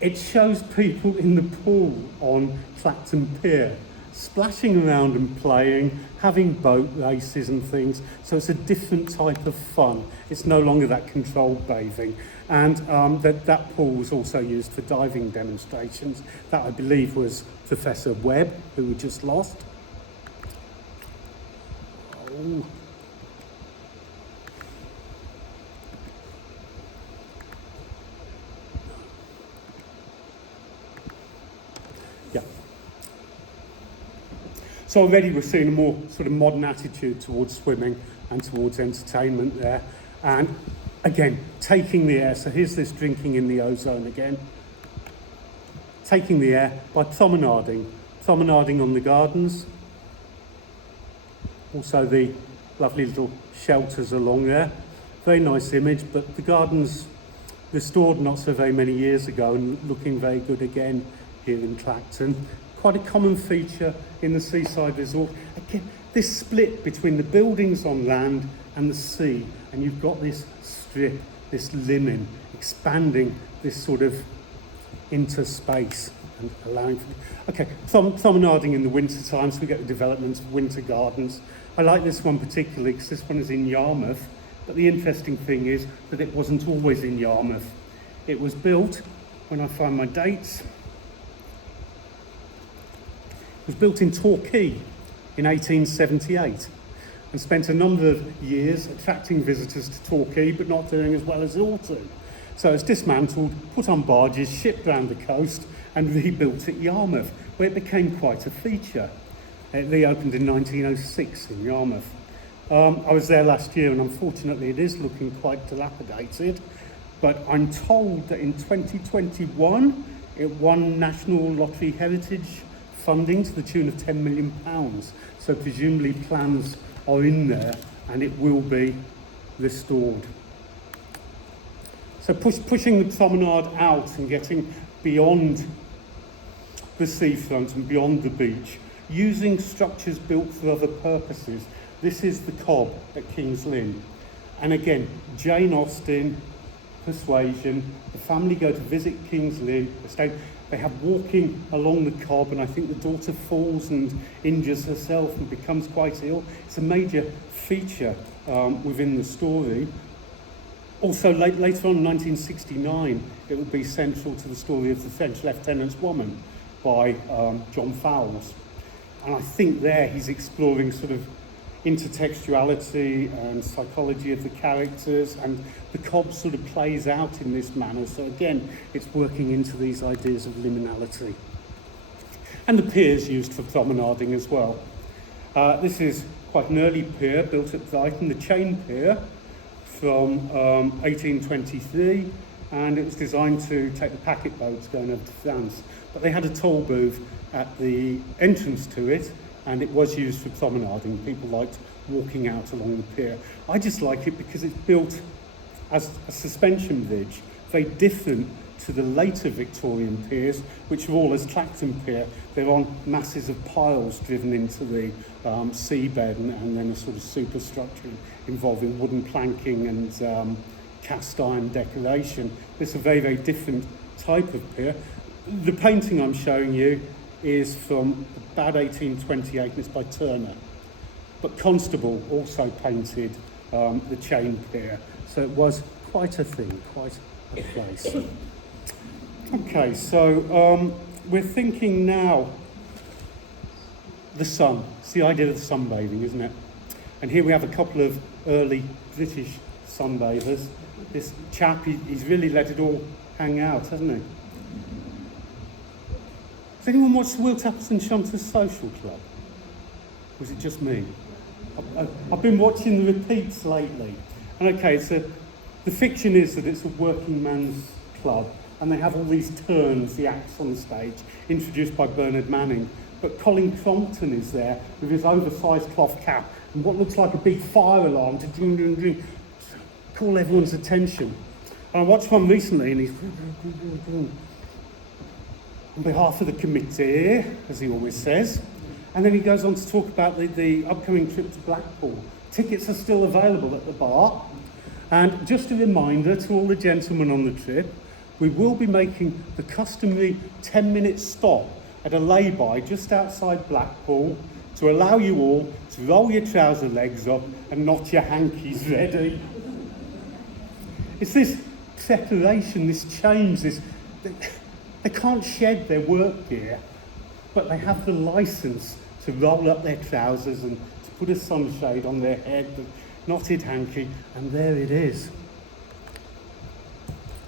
It shows people in the pool on Clacton Pier, splashing around and playing, having boat races and things. So it's a different type of fun. It's no longer that controlled bathing. And that pool was also used for diving demonstrations. That, I believe, was Professor Webb, who we just lost. Oh. Yeah. So already we're seeing a more sort of modern attitude towards swimming and towards entertainment there. And again, taking the air. So here's this drinking in the ozone again. Taking the air by promenading on the gardens. Also the lovely little shelters along there. Very nice image, but the garden's restored not so very many years ago and looking very good again here in Clacton. Quite a common feature in the Seaside Resort. Again, this split between the buildings on land and the sea, and you've got this strip, this limit, expanding this sort of interspace and allowing for... Okay, promenading in the winter time, so we get the development of winter gardens. I like this one particularly because this one is in Yarmouth, but the interesting thing is that it wasn't always in Yarmouth. It was built, when I find my dates, it was built in Torquay in 1878 and spent a number of years attracting visitors to Torquay but not doing as well as it ought to. So it's dismantled, put on barges, shipped round the coast and rebuilt at Yarmouth, where it became quite a feature. It reopened in 1906 in Yarmouth. I was there last year and unfortunately it is looking quite dilapidated, but I'm told that in 2021 it won National Lottery Heritage funding to the tune of £10 million. So presumably plans are in there and it will be restored. So pushing the promenade out and getting beyond the seafront and beyond the beach, using structures built for other purposes. This is the Cobb at King's Lynn. And again, Jane Austen, Persuasion, the family go to visit King's Lynn, they have walking along the Cobb, and I think the daughter falls and injures herself and becomes quite ill. It's a major feature within the story. Also, later on in 1969, it would be central to the story of the French Lieutenant's Woman by John Fowles. And I think there he's exploring sort of intertextuality and psychology of the characters, and the Cobb sort of plays out in this manner. So again, it's working into these ideas of liminality. And the pier's used for promenading as well. This is quite an early pier built at Brighton, the Chain Pier from 1823, and it was designed to take the packet boats going over to France. But they had a toll booth at the entrance to it, and it was used for promenading. People liked walking out along the pier. I just like it because it's built as a suspension bridge, very different to the later Victorian piers, which are all as Clacton Pier. They're on masses of piles driven into the seabed, and then a sort of superstructure involving wooden planking and cast iron decoration. It's a very, very different type of pier. The painting I'm showing you is from about 1828, and it's by Turner. But Constable also painted the Chain Pier, so it was quite a thing, quite a place. Okay, so we're thinking now, the sun. It's the idea of sunbathing, isn't it? And here we have a couple of early British sunbathers. This chap, he's really let it all hang out, hasn't he? Has anyone watched the Will Tapperson Shunters Social Club? Or was it just me? I've been watching the repeats lately. And okay, the fiction is that it's a working man's club, and they have all these turns, the acts on the stage, introduced by Bernard Manning. But Colin Crompton is there with his oversized cloth cap and what looks like a big fire alarm to call everyone's attention. And I watched one recently, and he's on behalf of the committee, as he always says. And then he goes on to talk about the upcoming trip to Blackpool. Tickets are still available at the bar. And just a reminder to all the gentlemen on the trip, we will be making the customary 10-minute stop at a lay-by just outside Blackpool to allow you all to roll your trouser legs up and knot your hankies ready. It's this separation, this change, they can't shed their work gear, but they have the license to roll up their trousers and to put a sunshade on their head, the knotted hanky, and there it is.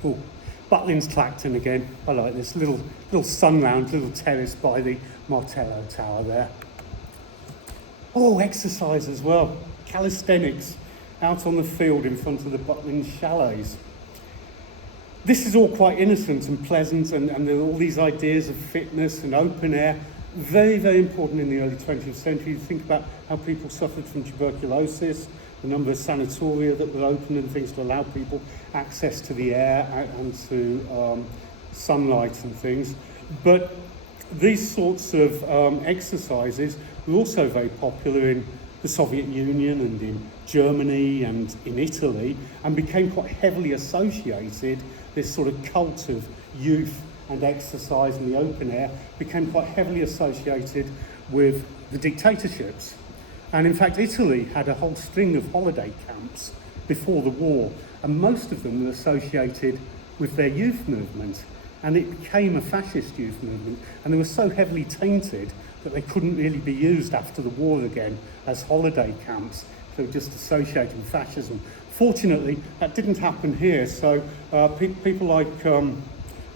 Oh, Butlins Clacton again. I like this little sun lounge, little terrace by the Martello Tower there. Oh, exercise as well. Calisthenics out on the field in front of the Butlins Chalets. This is all quite innocent and pleasant, and there are all these ideas of fitness and open air. Very, very important in the early 20th century. You think about how people suffered from tuberculosis, the number of sanatoria that were open and things to allow people access to the air and to sunlight and things. But these sorts of exercises were also very popular in the Soviet Union and in Germany and in Italy, and became quite heavily associated. This sort of cult of youth and exercise in the open air became quite heavily associated with the dictatorships. And in fact, Italy had a whole string of holiday camps before the war, and most of them were associated with their youth movement. And it became a fascist youth movement, and they were so heavily tainted that they couldn't really be used after the war again as holiday camps. They were just associated with fascism. Fortunately, that didn't happen here, so people like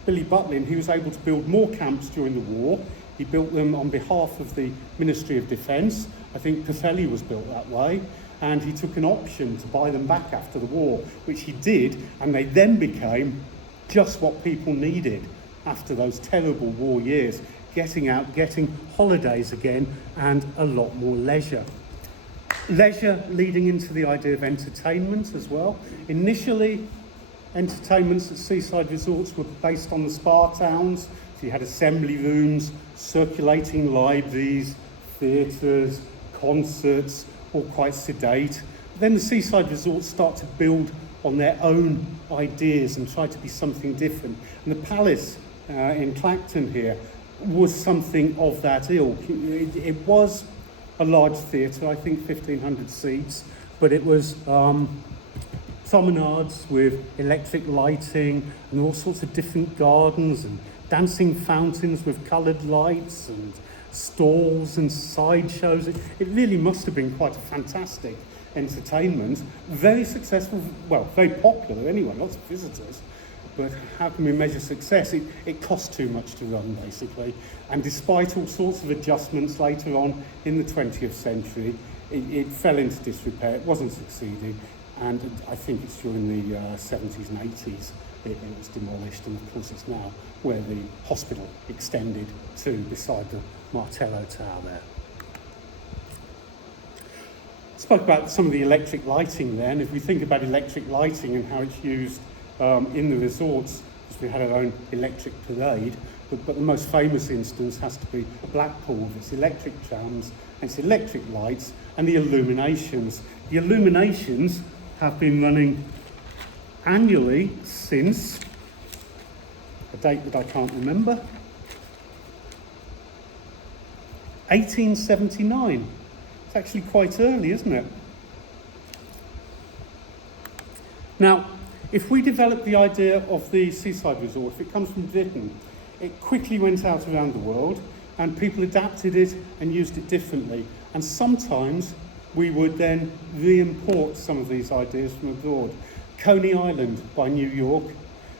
Billy Butlin, he was able to build more camps during the war. He built them on behalf of the Ministry of Defence. I think Cafelli was built that way. And he took an option to buy them back after the war, which he did, and they then became just what people needed after those terrible war years. Getting out, getting holidays again, and a lot more leisure. Leisure leading into the idea of entertainment as well. Initially, entertainments at seaside resorts were based on the spa towns. So you had assembly rooms, circulating libraries, theatres, concerts, all quite sedate. Then the seaside resorts start to build on their own ideas and try to be something different. And the Palace in Clacton here was something of that ilk. It was a large theatre, I think 1,500 seats, but it was promenades with electric lighting and all sorts of different gardens and dancing fountains with coloured lights and stalls and sideshows. It really must have been quite a fantastic entertainment. Very successful, well, very popular anyway, lots of visitors. But how can we measure success? It cost too much to run, basically. And despite all sorts of adjustments later on in the 20th century, it fell into disrepair. It wasn't succeeding. And I think it's during the 70s and 80s it was demolished. And of course it's now where the hospital extended to beside the Martello Tower there. Spoke about some of the electric lighting then. If we think about electric lighting and how it's used in the resorts, because we had our own electric parade, but the most famous instance has to be Blackpool with its electric trams and its electric lights and the illuminations. The illuminations have been running annually since a date that I can't remember, 1879. It's actually quite early, isn't it? Now, if we develop the idea of the seaside resort, if it comes from Britain, it quickly went out around the world and people adapted it and used it differently. And sometimes we would then re-import some of these ideas from abroad. Coney Island by New York,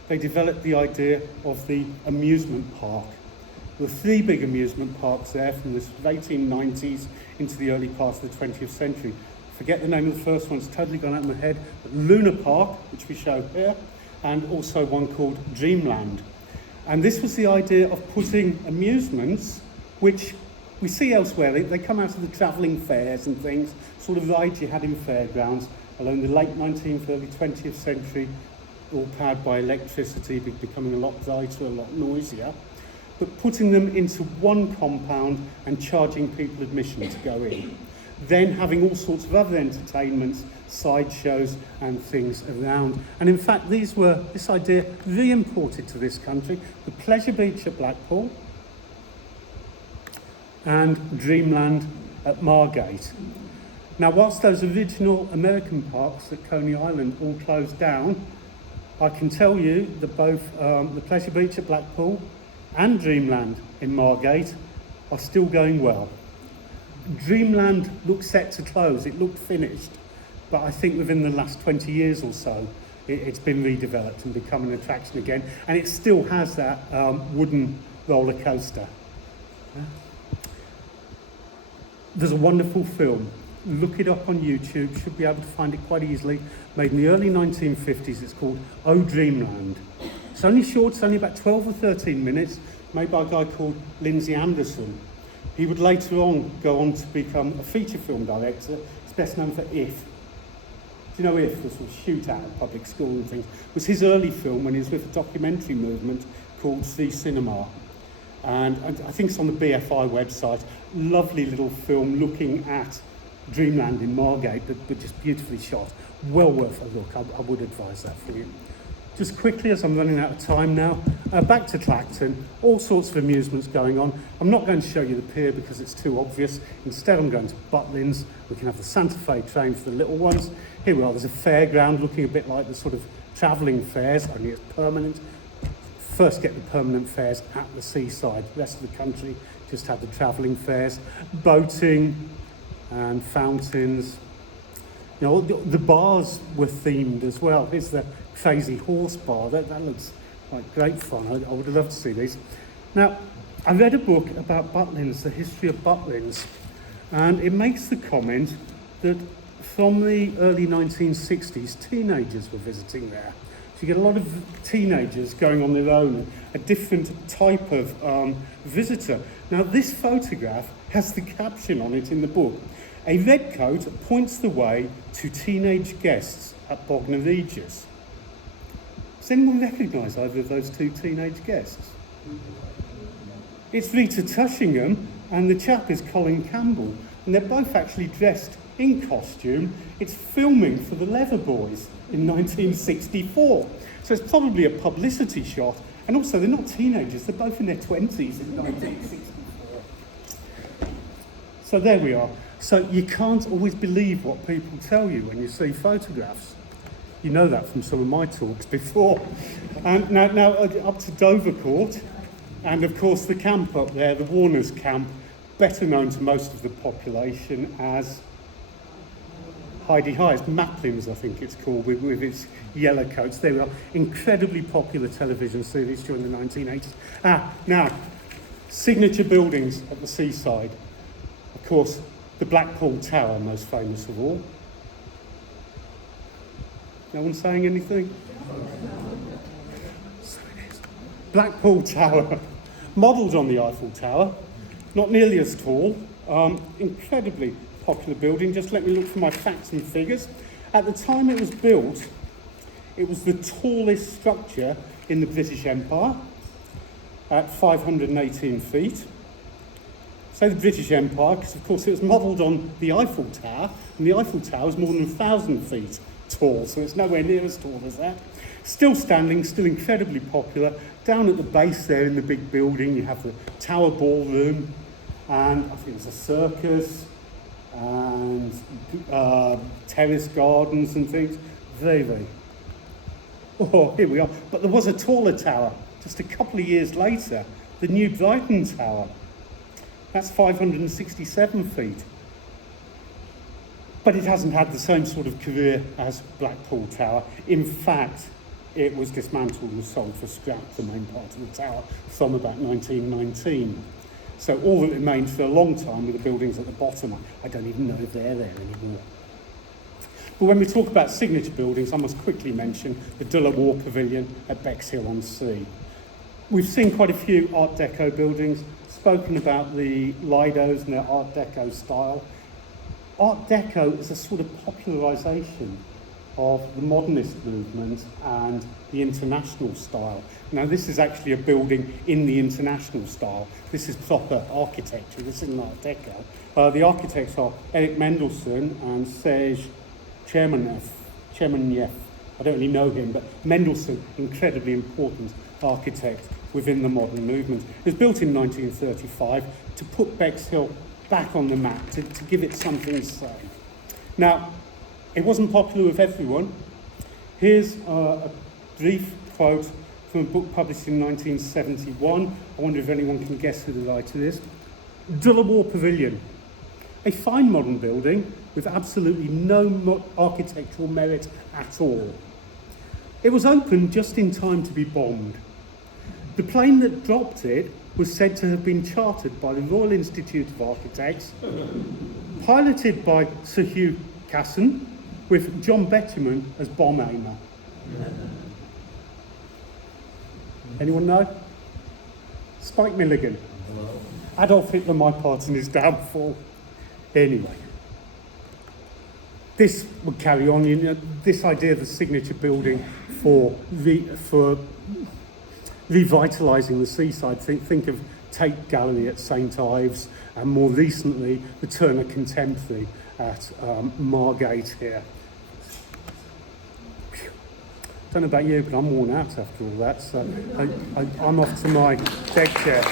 they developed the idea of the amusement park. There were 3 big amusement parks there from the 1890s into the early part of the 20th century. Forget the name of the first one, it's totally gone out of my head. But Luna Park, which we show here, and also one called Dreamland. And this was the idea of putting amusements, which we see elsewhere. They come out of the travelling fairs and things, sort of rides you had in fairgrounds, along the late 19th, early 20th century, all powered by electricity, becoming a lot brighter, a lot noisier. But putting them into one compound and charging people admission to go in. Then having all sorts of other entertainments, sideshows and things around. And in fact, this idea re-imported to this country. The Pleasure Beach at Blackpool and Dreamland at Margate. Now, whilst those original American parks at Coney Island all closed down, I can tell you that both the Pleasure Beach at Blackpool and Dreamland in Margate are still going well. Dreamland looked set to close, it looked finished, but I think within the last 20 years or so it's been redeveloped and become an attraction again, and it still has that wooden roller coaster. There's a wonderful film, look it up on YouTube, should be able to find it quite easily, made in the early 1950s. It's called Oh Dreamland. It's only short, it's only about 12 or 13 minutes, made by a guy called Lindsay Anderson. He would later on go on to become a feature film director. He's best known for If. Do you know If, the sort of shootout at public school and things? It was his early film when he was with a documentary movement called Sea Cinema. And I think it's on the BFI website. Lovely little film looking at Dreamland in Margate, but just beautifully shot. Well worth a look. I would advise that for you. Just quickly, as I'm running out of time now, back to Clacton. All sorts of amusements going on. I'm not going to show you the pier because it's too obvious. Instead, I'm going to Butlins. We can have the Santa Fe train for the little ones. Here we are. There's a fairground looking a bit like the sort of travelling fairs, only it's permanent. First get the permanent fairs at the seaside. The rest of the country just had the travelling fairs. Boating and fountains. You know, the bars were themed as well. Here's the Crazy Horse Bar. That looks like great fun. I would love to see these. Now, I read a book about Butlins, the history of Butlins, and it makes the comment that from the early 1960s, teenagers were visiting there. So you get a lot of teenagers going on their own, a different type of visitor. Now, this photograph has the caption on it in the book. A red coat points the way to teenage guests at Bognor Regis. Does anyone recognise either of those two teenage guests? It's Rita Tushingham and the chap is Colin Campbell, and they're both actually dressed in costume. It's filming for the Leather Boys in 1964. So it's probably a publicity shot, and also they're not teenagers, they're both in their 20s in 1964. So there we are. So you can't always believe what people tell you when you see photographs. You know that from some of my talks before. And now up to Dovercourt, and of course the camp up there, the Warners Camp, better known to most of the population as Heidi High's Maplins, I think it's called, with its yellow coats. There we are. Incredibly popular television series during the 1980s. Now, signature buildings at the seaside. Of course, the Blackpool Tower, most famous of all. No one saying anything? So it is. Blackpool Tower, modelled on the Eiffel Tower, not nearly as tall, incredibly popular building. Just let me look for my facts and figures. At the time it was built, it was the tallest structure in the British Empire at 518 feet. So the British Empire, because of course it was modelled on the Eiffel Tower, and the Eiffel Tower is more than 1,000 feet tall, so it's nowhere near as tall as that. Still standing, still incredibly popular. Down at the base there in the big building, you have the Tower Ballroom, and I think there's a circus, and terrace gardens and things. Very, very... Oh, here we are. But there was a taller tower just a couple of years later, the New Brighton Tower. That's 567 feet. But it hasn't had the same sort of career as Blackpool Tower. In fact, it was dismantled and sold for scrap, the main part of the tower, from about 1919. So all that remained for a long time were the buildings at the bottom. I don't even know if they're there anymore. But when we talk about signature buildings, I must quickly mention the Duller War Pavilion at Bexhill-on-Sea. We've seen quite a few Art Deco buildings, spoken about the Lidos and their Art Deco style. Art Deco is a sort of popularisation of the modernist movement and the international style. Now this is actually a building in the international style. This is proper architecture, this isn't Art Deco. The architects are Eric Mendelssohn and Serge Chermaneff. I don't really know him, but Mendelssohn, incredibly important architect within the modern movement. It was built in 1935 to put Bexhill back on the map, to give it something to say. Now, it wasn't popular with everyone. Here's a brief quote from a book published in 1971. I wonder if anyone can guess who the writer is. Duller War Pavilion, a fine modern building with absolutely no architectural merit at all. It was opened just in time to be bombed. The plane that dropped it was said to have been chartered by the Royal Institute of Architects, piloted by Sir Hugh Casson, with John Betjeman as bomb aimer. Anyone know? Spike Milligan. Adolf Hitler, my part in his downfall. Anyway, this would carry on. You know, this idea of the signature building for revitalising the seaside. Think of Tate Gallery at St Ives, and more recently the Turner Contemporary at Margate here. Don't know about you, but I'm worn out after all that, so I'm off to my deck chair.